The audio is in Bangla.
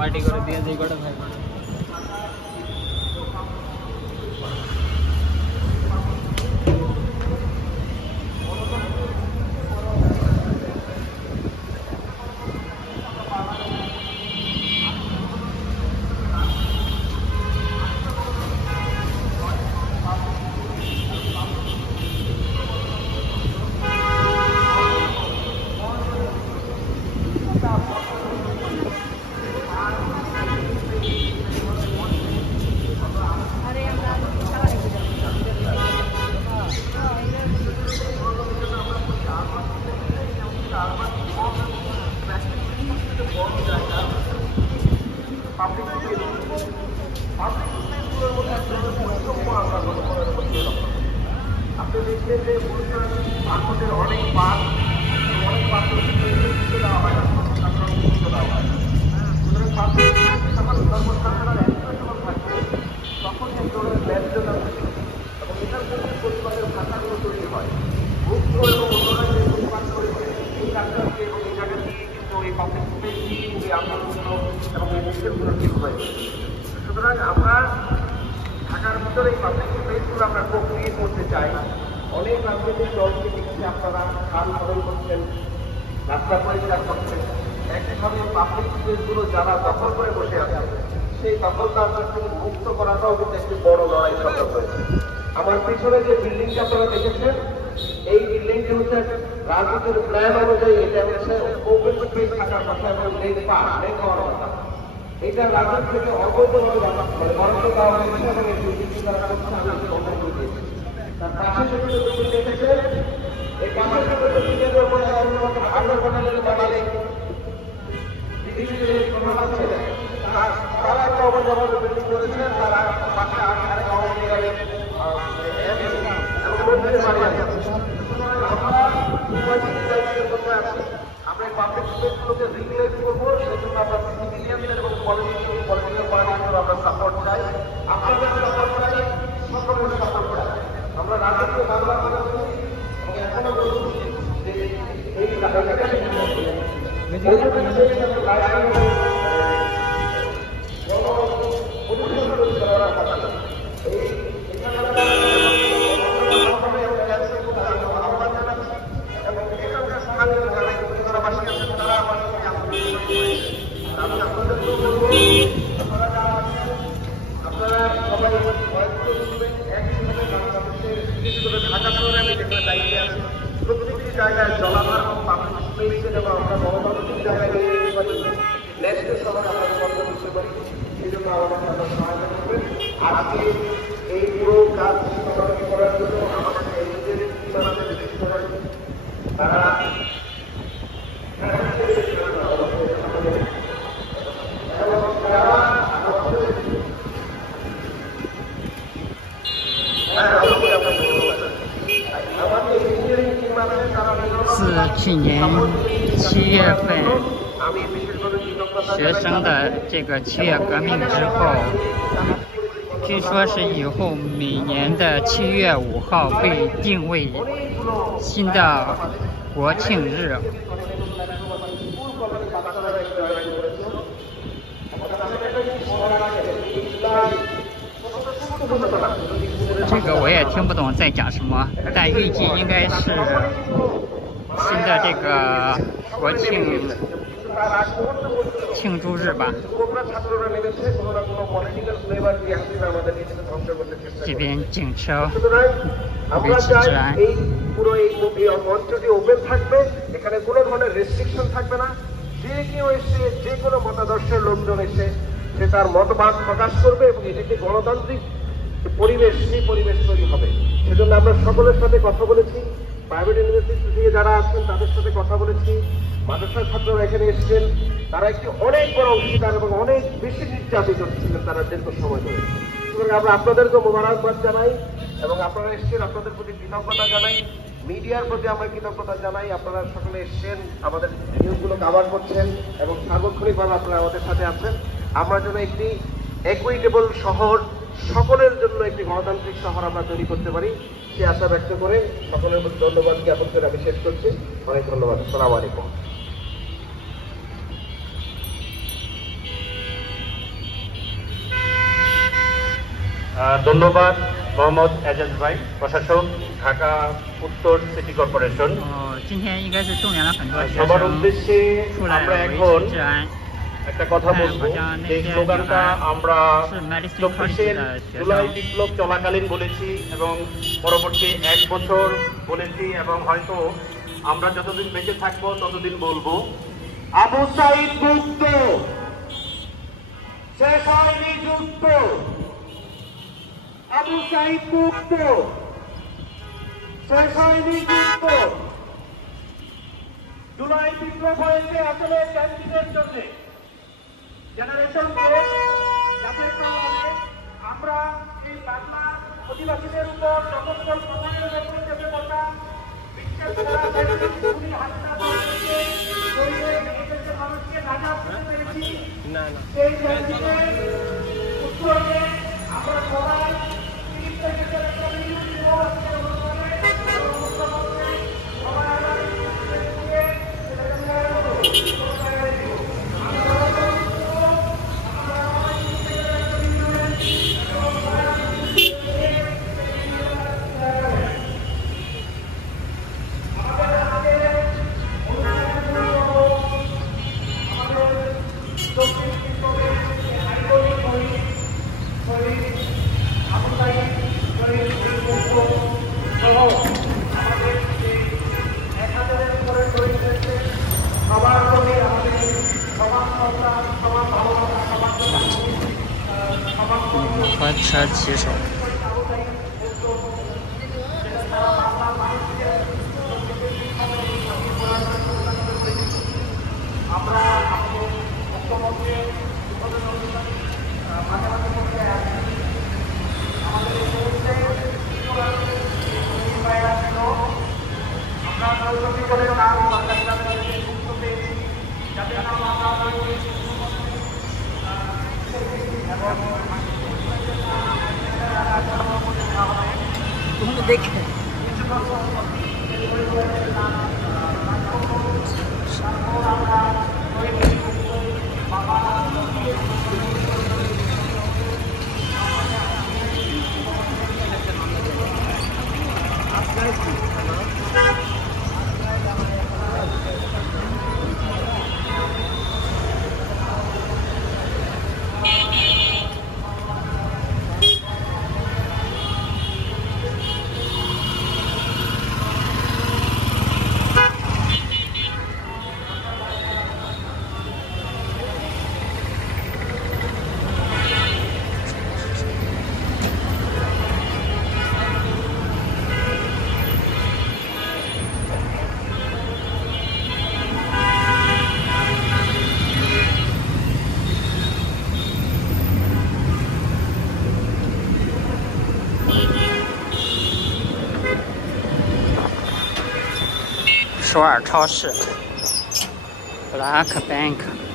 পার্টি করে দিয়ে যে কটা ভাই বোন আপনি দেখবেন যে পার্কের অনেক পার্ক দেওয়া হয় না, দেওয়া হয় না। সুতরাং পার্কে যখন ধর্মস্থাপনার একশো যখন থাকবে তখন এই ধরনের ব্যর্থতা এবং এটার মধ্যে পরিবারের ভাষাগুলো তৈরি হয়। মুক্ত এবং অন্যরা যে পরিবার তৈরি হয় এই কাজটাকে এবং এই জায়গা দিয়ে কিন্তু এই পাবলিক স্পেসটি এই আন্দোলনগুলো এবং এই মিছিলগুলো ঠিক হয়েছে। সুতরাং আমরা ঢাকার ভিতরে এই পাবলিক স্পেসগুলো আমরা প্রক্রিয়া করতে চাই। অনেক রাজনৈতিক দলকে দেখছি আপনারা খাল খনন করছেন, রাস্তা পরিষ্কার করছেন, একইভাবে পাবলিক স্পেসগুলো যারা দখল করে বসে আছে সেই দখলদারদের থেকে মুক্ত করাটাও কিন্তু একটি বড় লড়াই সংগ্রাম হয়েছে। আমার পিছনে যে বিল্ডিংটা আপনারা দেখেছেন এই বিল্ডিংটি হচ্ছে রাজনীতির প্ল্যান অনুযায়ী এটা হচ্ছে ওপেন স্পেস থাকার কথা এবং লেক হওয়ার কথা। এটা রাজনীতি থেকে অবৈধভাবে বরাদ্দ দেওয়া হয়েছে এবং এই দুর্নীতি দ্বারা করছে আমি বন্ধ করে দিয়েছি। তার পাশে যদি তুমি দেখেছেন এই পাশে যদি ভালো বানালেন বানালে তারা একটা অবৈধভাবে বিল্ডিং করেছেন, তারা পাশে আরেক আওয়ামী লীগের এবং মন্ত্রীর বাড়ি আছে। আমরা এই পাবলিক স্পেসগুলোকে রিগুলেট করবো, সেই জন্য আমরা সিভিলিয়ানদের এবং পলিটিক্যাল পার্টিগুলো আমরা সাপোর্ট চাই, আপনাদের সাপোর্ট চাই, সকলের সাপোর্ট চাই। আমরা রাজনীতি বাংলা করেছি এবং এখনো বলছি যে এই আপনারা সবাই ঢাকা শহরে আমি যেখানে দায়িত্বে আছি প্রত্যেকটি জায়গায় জলাধার এবং পাবলিক স্পেসের এবং আমরা গণতান্ত্রিক জায়গায় নেক্সটের সময় আপনাদের গল্প করতে পারি, সেই জন্য আমাদের আপনারা সহায়তা করবেন। আজকে এই পুরো কাজ সমাধান করার জন্য আমাদের নিজেদের তারা自去年7月份学生的这个七月革命之后，据说是以后每年的7月5号被定为新的国庆日。这个我也听不懂在讲什么，但预计应该是新的这个国庆庆祝日吧。这边警车维持治安。পুরো এই মঞ্চটি ওপেন থাকবে, এখানে কোনো ধরনের রেস্ট্রিকশন থাকবে না। যে কেউ এসে যে কোনো মতাদর্শের লোকজন এসে সে তার মতবাদ প্রকাশ করবে এবং এটাকে গণতান্ত্রিক পরিবেশ, সেই পরিবেশ তৈরি হবে। সেজন্য আমরা সকলের সাথে কথা বলেছি, প্রাইভেট ইউনিভার্সিটি থেকে যারা আছেন তাদের সাথে কথা বলেছি, মাদ্রাসার ছাত্ররা এখানে এসেছেন, তারা একটি অনেক বড় অংশীদার এবং অনেক বেশি নির্যাতিত ছিলেন তারা দীর্ঘ সময় ধরে। সুতরাং আমরা আপনাদেরকে মোবারকবাদ জানাই এবং আপনারা এসেছেন, আপনাদের প্রতি কৃতজ্ঞতা জানাই, মিডিয়ার প্রতি আমরা কৃতজ্ঞতা জানাই। আপনারা সকলে এসেছেন, আমাদের নিউজগুলো কভার করছেন এবং সার্বক্ষণিকভাবে আপনারা আমাদের সাথে আছেন। আমরা যেন একটি ইকুইটেবল শহর, সকলের জন্য একটি গণতান্ত্রিক শহর আমরা তৈরি করতে পারি, সে আশা ব্যক্ত করে সকলের প্রতি ধন্যবাদ জ্ঞাপন করে আমি শেষ করছি। অনেক ধন্যবাদ। আসসালামু আলাইকুম। ধন্যবাদ মোহাম্মদ এজাজ ভাই, প্রশাসক, ঢাকা উত্তর সিটি কর্পোরেশন। 今天应该是动员了很多学 সবার 生 উদ্দেশ্যে 出来 আমরা 维 এখন 持治安。 একটা কথা বলবো। এই স্লোগানটা আমরা 24শে জুলাই বিপ্লব চলাকালীন বলেছি এবং পরবর্তী 1 বছর বলেছি এবং হয়তো আমরা যতদিন বেঁচে থাকবো ততদিন বলবো। আবু সাঈদ মুক্ত, শেষ হয়নি যুদ্ধ। আবু সাঈদ মুক্ত, শেষ হয়নি যুদ্ধ। জুলাই বিপ্লব হয়েছে আসলে ক্যান্টিনের জন্য, জেনারেশনকে জাতির প্রভাবে আমরা এই বাংলা অধিবাসীদের উপর যতক্ষণ প্রমাণের মতো চেপে বসা বিশ্বের সেরা ব্যক্তি হাসিনা সরকারকে এদেশের মানুষকে নাজাত দিতে পেরেছি। সেই ক্যান্টিনের উত্তরে আমরা সবাই 30 তারিখের একটা মিছিল দিব। আজকের অনুষ্ঠানে মুখ্যমন্ত্রী সবাই আমরা和车骑手。 দেখে首尔超市 Black Bank。